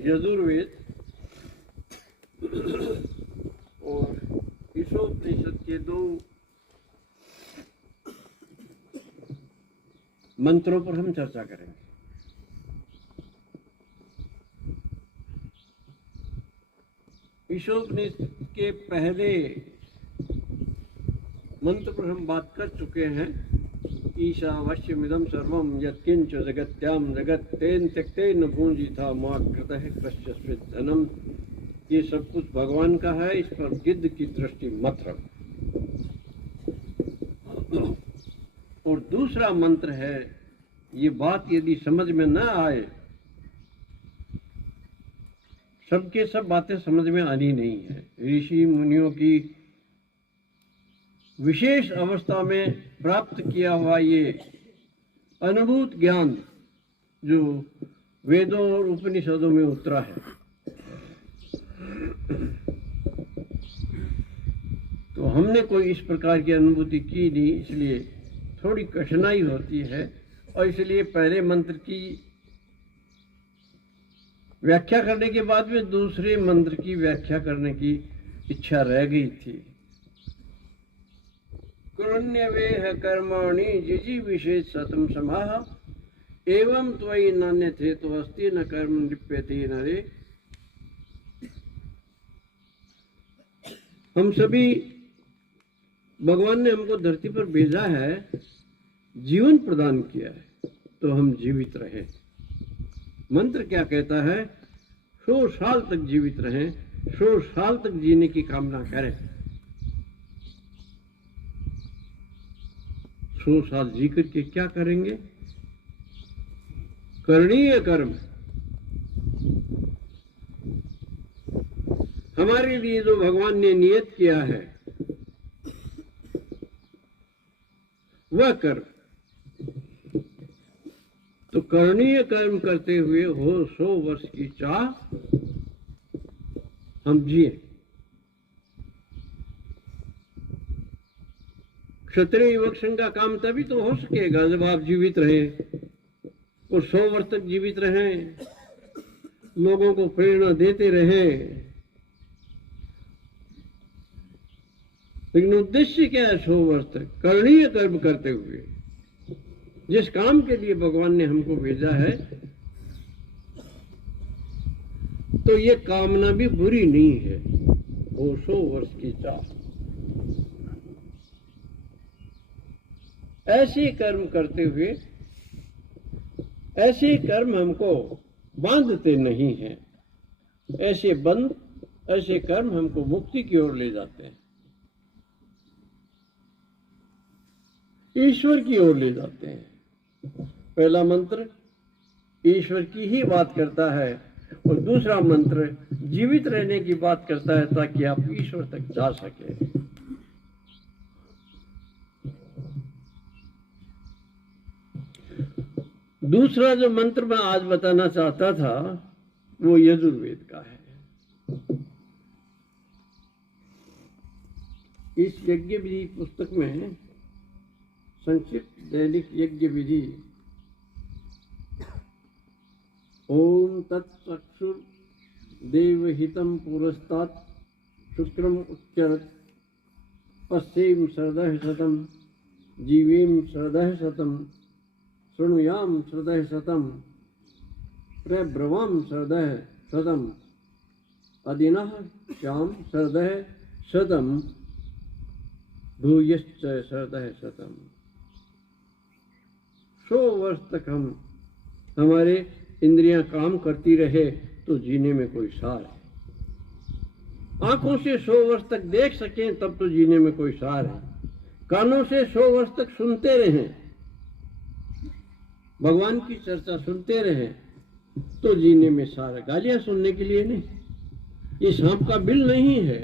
यजुर्वेद और ईशोपनिषद के 2 मंत्रों पर हम चर्चा करेंगे। ईशोपनिषद के पहले मंत्र पर हम बात कर चुके हैं। ईशावास्यमिदं सर्वं यत्किंच जगत्याम जगत तेन त्यक्तेन भूंजिथा मा कृतः कश्चित् धनम। ये सब कुछ भगवान का है, इस पर गिद्ध की दृष्टि मत रखो। और दूसरा मंत्र है, ये बात यदि समझ में न आए, सबके सब बातें समझ में आनी नहीं है। ऋषि मुनियों की विशेष अवस्था में प्राप्त किया हुआ ये अनुभूत ज्ञान जो वेदों और उपनिषदों में उतरा है, तो हमने कोई इस प्रकार की अनुभूति की नहीं, इसलिए थोड़ी कठिनाई होती है। और इसलिए पहले मंत्र की व्याख्या करने के बाद में दूसरे मंत्र की व्याख्या करने की इच्छा रह गई थी। कुरण्यवेह कर्माणि जिजीविषेत् शतं समाह एवं त्वयि नान्यथे तो अस्ति न कर्म लिप्यते नरे। हम सभी, भगवान ने हमको धरती पर भेजा है, जीवन प्रदान किया है, तो हम जीवित रहे। मंत्र क्या कहता है? 100 साल तक जीवित रहें, 100 साल तक जीने की कामना करें। 100 साल जी करके क्या करेंगे? करणीय कर्म, हमारे लिए जो भगवान ने नियत किया है वह कर्म। तो करणीय कर्म करते हुए हो 100 वर्ष की चाह हम जिए। क्षत्रिय युवक संघ का काम तभी तो हो सकेगा जब आप जीवित रहें और 100 वर्ष तक जीवित रहें, लोगों को प्रेरणा देते रहें। लेकिन उद्देश्य क्या है? 100 वर्ष तक करणीय कर्म करते हुए जिस काम के लिए भगवान ने हमको भेजा है, तो ये कामना भी बुरी नहीं है। वो 100 वर्ष की चाह, ऐसे कर्म करते हुए, ऐसे कर्म हमको बांधते नहीं हैं। ऐसे कर्म हमको मुक्ति की ओर ले जाते हैं, ईश्वर की ओर ले जाते हैं। पहला मंत्र ईश्वर की ही बात करता है और दूसरा मंत्र जीवित रहने की बात करता है ताकि आप ईश्वर तक जा सके। दूसरा जो मंत्र मैं आज बताना चाहता था वो यजुर्वेद का है। इस यज्ञ विधि पुस्तक में संक्षिप्त दैनिक यज्ञ विधि ओम तत्चक्षुर देवहितं पुरस्तात् शुक्रम उच्चरत् पश्येम श्रद्धः शतं जीवेम श्रद्धः शतं शृणुयाम श्रद्धः शतं प्रब्रवाम श्रद्धः शतं अदिनः श्याम श्रद्धः शतं भूयश्च श्रद्धः शतं। 100 वर्ष तक हमारे इंद्रियां काम करती रहे तो जीने में कोई सार है। आंखों से 100 वर्ष तक देख सकें तब तो जीने में कोई सार है। कानों से 100 वर्ष तक सुनते रहें, भगवान की चर्चा सुनते रहें तो जीने में सार है। गालियां सुनने के लिए नहीं, ये सांप का बिल नहीं है।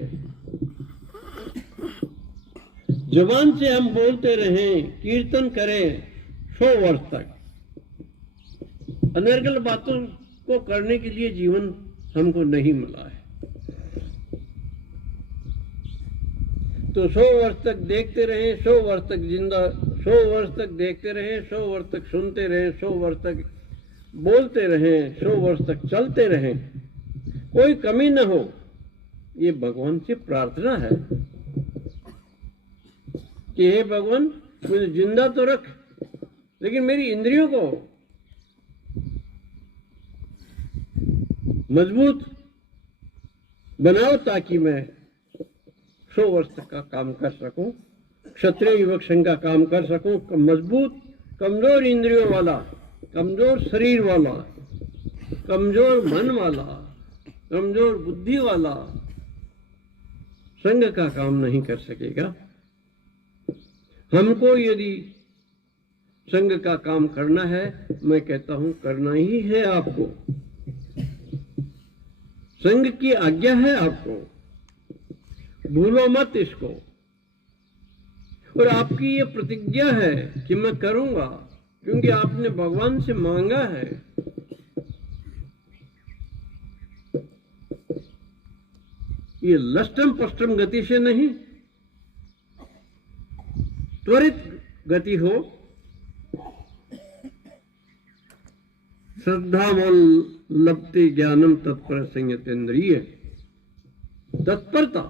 जुबान से हम बोलते रहें, कीर्तन करें 100 वर्ष तक। अनर्गल बातों को करने के लिए जीवन हमको नहीं मिला है। तो 100 वर्ष तक देखते रहें, 100 वर्ष तक जिंदा, 100 वर्ष तक देखते रहें, 100 वर्ष तक सुनते रहें, 100 वर्ष तक बोलते रहें, 100 वर्ष तक चलते रहें, कोई कमी न हो, ये भगवान से प्रार्थना है कि हे भगवान मुझे जिंदा तो रख, लेकिन मेरी इंद्रियों को मजबूत बनाओ ताकि मैं 100 वर्ष तक का काम कर सकूं, क्षत्रिय युवक संघ का काम कर सकूं, मजबूत कमजोर इंद्रियों वाला, कमजोर शरीर वाला, कमजोर मन वाला, कमजोर बुद्धि वाला संघ का काम नहीं कर सकेगा। हमको यदि संघ का काम करना है, मैं कहता हूं करना ही है आपको। संघ की आज्ञा है आपको, भूलो मत इसको। और आपकी ये प्रतिज्ञा है कि मैं करूंगा, क्योंकि आपने भगवान से मांगा है। ये लष्टम पष्टम गति से नहीं, त्वरित गति हो, श्रद्धा मोल लभते ज्ञानम तत्पर संयतेन्द्रिय, तत्परता।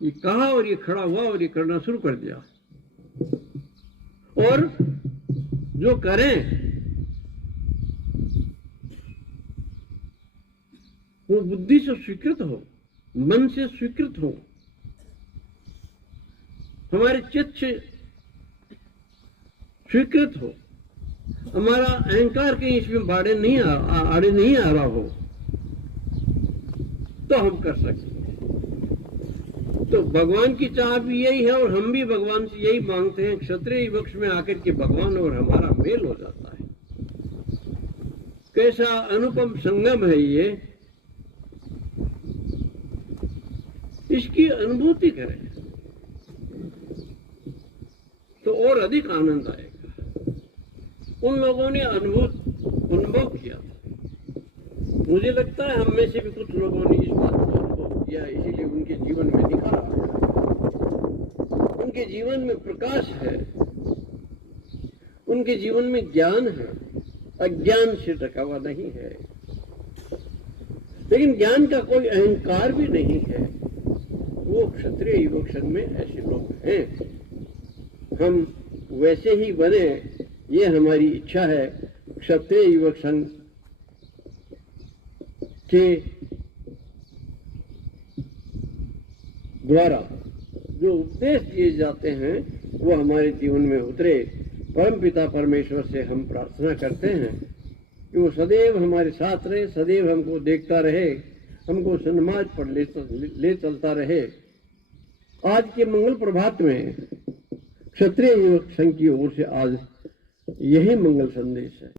ये कहा और ये खड़ा हुआ और ये करना शुरू कर दिया। और जो करें वो बुद्धि से स्वीकृत हो, मन से स्वीकृत हो, हमारे चित्त से स्वीकृत हो, हमारा अहंकार कहीं इसमें आड़े नहीं आ रहा हो, तो हम कर सकते। तो भगवान की चाह भी यही है और हम भी भगवान से यही मांगते हैं। क्षत्रिय वृक्ष में आकर के भगवान और हमारा मेल हो जाता है। कैसा अनुपम संगम है ये, इसकी अनुभूति करें तो और अधिक आनंद आएगा। उन लोगों ने अनुभव किया था। मुझे लगता है हम में से भी कुछ लोगों ने इस बात को अनुभव किया, इसीलिए उनके जीवन में निखर आया। उनके जीवन में प्रकाश है, उनके जीवन में ज्ञान है, अज्ञान से ढका हुआ नहीं है। लेकिन ज्ञान का कोई अहंकार भी नहीं है। वो क्षत्रिय युवक संघ में ऐसे लोग हैं। हम वैसे ही बने, ये हमारी इच्छा है। क्षत्रिय युवक संघ के द्वारा जो उपदेश दिए जाते हैं वो हमारे जीवन में उतरे। परमपिता परमेश्वर से हम प्रार्थना करते हैं कि वो सदैव हमारे साथ रहे, सदैव हमको देखता रहे, हमको सन्मार्ग पर ले चलता रहे। आज के मंगल प्रभात में क्षत्रिय युवक संघ की ओर से आज यही मंगल संदेश है।